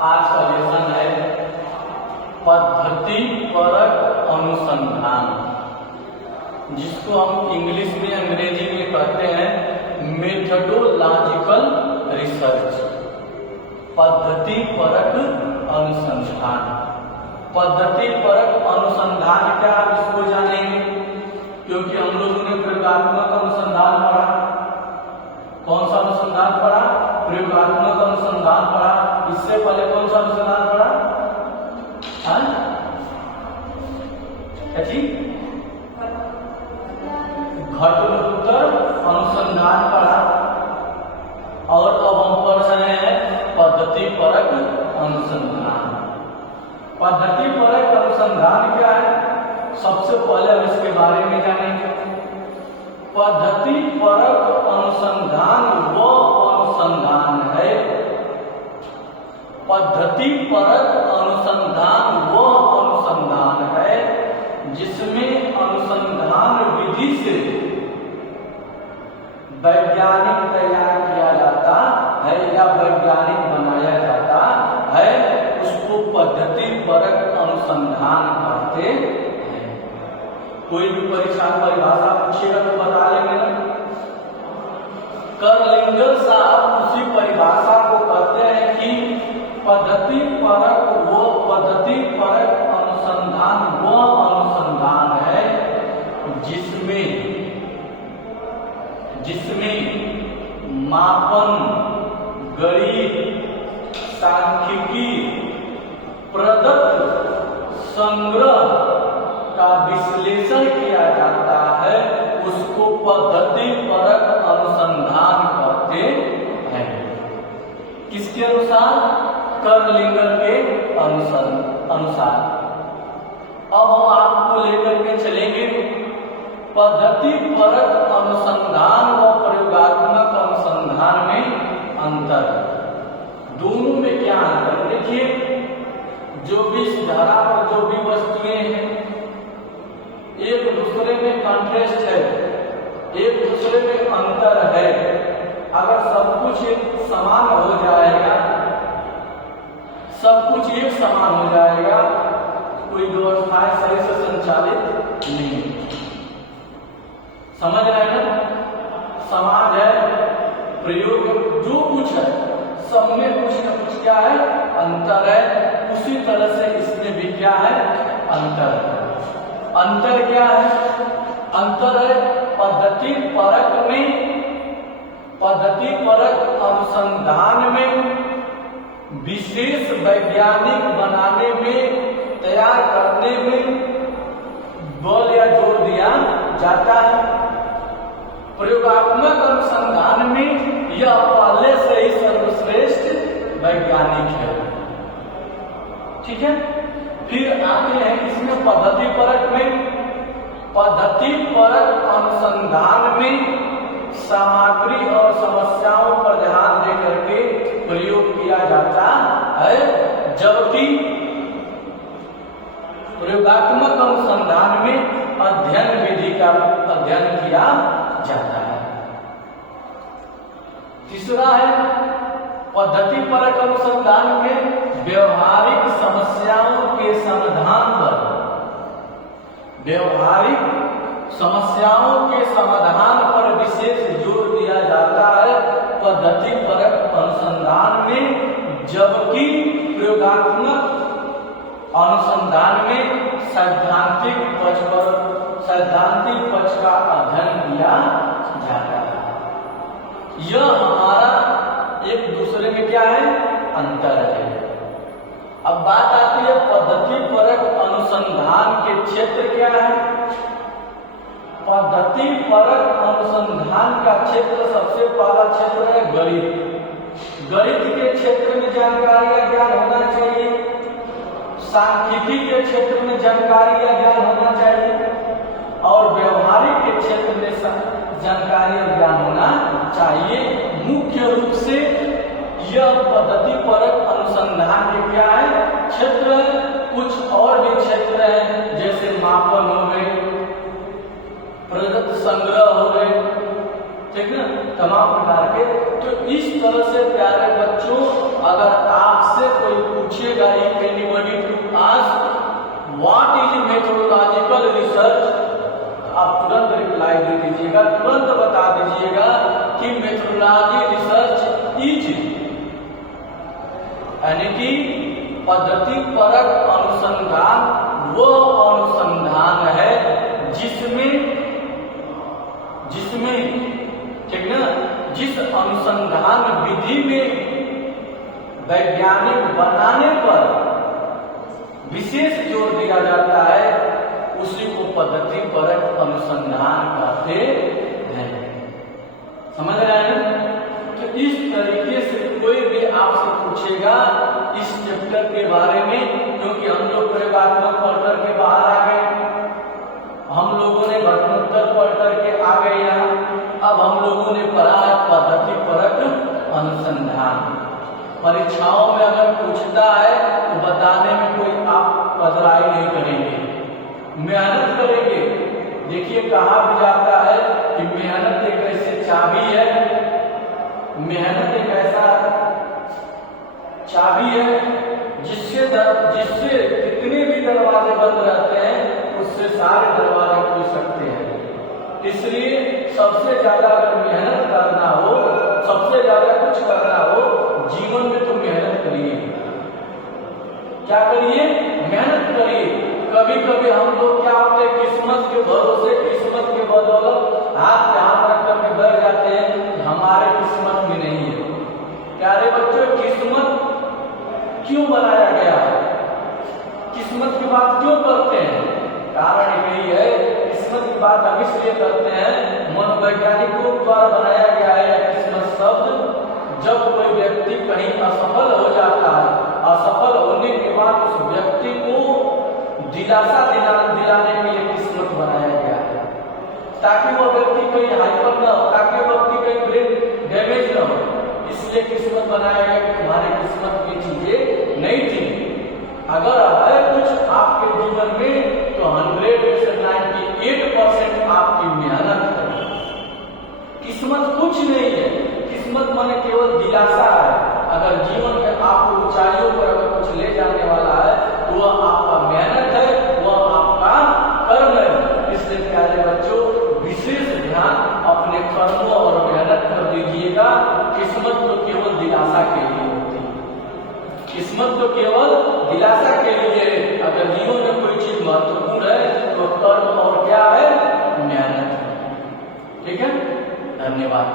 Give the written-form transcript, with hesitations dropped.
आज का लेसन है पद्धतिपरक अनुसंधान, जिसको हम इंग्लिश में अंग्रेजी में कहते हैं मेथडोलॉजिकल रिसर्च। पद्धतिपरक अनुसंधान, पद्धतिपरक अनुसंधान क्या, आप इसको जानेंगे क्योंकि हम लोगों ने प्रयोगात्मक अनुसंधान पढ़ा। कौन सा अनुसंधान पढ़ा? प्रयोगात्मक अनुसंधान पढ़ा। इससे पहले कौन सा अनुसंधान पढ़ा? घटोत्तर अनुसंधान पढ़ा। और अब हम पढ़ रहे हैं पद्धतिपरक अनुसंधान। पद्धतिपरक अनुसंधान क्या है, सबसे पहले हम इसके बारे में जानेंगे। पद्धतिपरक अनुसंधान वो अनुसंधान है, पद्धतिपरक अनुसंधान वो अनुसंधान है जिसमें अनुसंधान विधि से वैज्ञानिक तैयार किया जाता है या वैज्ञानिक बनाया जाता है, उसको पद्धतिपरक अनुसंधान कहते हैं। कोई भी परीक्षा परिभाषा पूछेगा तो बता लेंगे ना। कर्लिंगर साहब उसी परिभाषा को कहते हैं कि पद्धतिपरक अनुसंधान वो अनुसंधान है जिसमें मापन, गणित, सांख्यिकी, प्रदत्त संग्रह का विश्लेषण किया जाता है, उसको पद्धतिपरक अनुसंधान कहते हैं। किसके अनुसार? कर्लिंगर के अनुसार। अब हम आपको लेकर के चलेंगे पद्धतिपरक अनुसंधान व प्रयोगात्मक अनुसंधान में अंतर। दोनों में क्या अंतर? देखिए, जो भी इस धारा पर जो भी वस्तुएं हैं एक दूसरे में कॉन्ट्रास्ट है, एक दूसरे में अंतर है। अगर सब कुछ एक समान हो जाएगा, सब कुछ एक समान हो जाएगा, कोई व्यवस्थाएं सही से संचालित नहीं। समझ रहे हैं ना? समाज है, प्रयोग जो कुछ है, सब में कुछ न कुछ क्या है, अंतर है। उसी तरह से इसमें भी क्या है, अंतर है। अंतर क्या है? अंतर है पद्धतिपरक में, पद्धतिपरक अनुसंधान में विशेष वैज्ञानिक बनाने में, तैयार करने में बल या जोर दिया जाता है। प्रयोगात्मक अनुसंधान में यह पहले से ही सर्वश्रेष्ठ वैज्ञानिक है। ठीक है, फिर आते हैं इसमें पद्धतिपरक में। पद्धतिपरक अनुसंधान में सामग्री और समस्याओं पर ध्यान देकर के प्रयोग किया जाता है, जबकि प्रयोगात्मक अनुसंधान में अध्ययन विधि का अध्ययन किया जाता है। तीसरा है पद्धतिपरक अनुसंधान में व्यवहारिक समस्याओं के समाधान पर, व्यवहारिक समस्याओं के समाधान पर विशेष जोर दिया जाता है पद्धतिपरक अनुसंधान में, जबकि प्रयोगात्मक अनुसंधान में सैद्धांतिक पक्ष का अध्ययन किया जाता है। यह हमारा एक दूसरे में क्या है, अंतर है। अब बात आती है पद्धतिपरक अनुसंधान के क्षेत्र क्या है। पद्धतिपरक अनुसंधान का क्षेत्र, सबसे पहला क्षेत्र है गणित। गणित के क्षेत्र में जानकारी या ज्ञान होना चाहिए, सांख्यिकी के क्षेत्र में जानकारी या ज्ञान होना चाहिए, और व्यवहारिक के क्षेत्र में जानकारी और ज्ञान होना चाहिए। मुख्य रूप से यह पद्धतिपरक अनुसंधान के क्या है, क्षेत्र। कुछ और भी क्षेत्र है, जैसे मापन हो गए, प्रदत्त संग्रह हो गए, ठीक ना, तमाम प्रकार के। तो इस तरह से प्यारे बच्चों, अगर आपसे कोई पूछेगा if anybody to ask what is methodological research, आप तुरंत रिप्लाई दे दीजिएगा, तुरंत बता दीजिएगा कि मेथोडोलॉजी रिसर्च इज, यानी कि पद्धति परक अनुसंधान वो अनुसंधान है जिसमें ठीक ना, जिस अनुसंधान विधि में वैज्ञानिक बनाने पर विशेष जोर दिया जाता है उसी को पद्धति परक अनुसंधान कहते हैं। समझ रहे हैं? तो इस तरीके से कोई भी आपसे पूछेगा इस चैप्टर के बारे में, क्योंकि हम लोग प्रयोगात्मक पढ़ करके बाहर आ गए, हम लोगों ने घटनोत्तर पढ़ करके आ गए यहाँ, अब हम लोगों ने पढ़ा है पद्धति परक अनुसंधान। परीक्षाओं में अगर पूछता है तो बताने में कोई आप पधराई नहीं करेंगे, मेहनत करेंगे। देखिए कहा भी जाता है कि मेहनत एक ऐसी चाबी है, मेहनत एक ऐसा चाबी है जिससे कितने भी दरवाजे बंद रहते हैं उससे सारे दरवाजे खुल सकते हैं। इसलिए सबसे ज्यादा अगर मेहनत करना हो, सबसे ज्यादा कुछ करना हो जीवन में तो मेहनत करिए। क्या करिए? मेहनत करिए। कभी कभी हम लोग क्या होते हैं, किस्मत के भरोसे, किस्मत के बदौलत हाथ पे हाथ रख करके बैठ जाते हैं, हमारे किस्मत में नहीं है। प्यारे बच्चों, किस्मत क्यों बनाया गया है? किस्मत की बात क्यों करते हैं? कारण यही है, किस्मत की बात हम इसलिए करते हैं, मनोवैज्ञानिकों द्वारा बनाया गया है किस्मत शब्द। जब कोई व्यक्ति कहीं असफल हो जाता है, असफल होने के बाद उस व्यक्ति को दिलासा दिलाने के लिए किस्मत बनाया गया है, ताकि वो व्यक्ति कहीं हाइपर न हो, ताकि वो व्यक्ति कहीं ब्रेन डैमेज न हो। इसलिए किस्मत बनाया गया कि तुम्हारी किस्मत की चीजें नहीं थी। अगर है कुछ आपके जीवन में तो 100% आपकी मेहनत है। किस्मत कुछ नहीं है, किस्मत माने केवल दिलासा है। अगर जीवन में आपको ऊंचाइयों पर अगर कुछ ले जाने वाला है तो वह आपका मेहनत है, वह आपका कर्म है। इसलिए प्यारे बच्चों, विशेष ध्यान अपने कर्मों और मेहनत कर दीजिएगा। किस्मत तो केवल दिलासा के लिए होती है, किस्मत तो केवल दिलासा के लिए। अगर जीवन में कोई चीज महत्वपूर्ण है तो कर्म और क्या है? मेहनत है। ठीक है, धन्यवाद।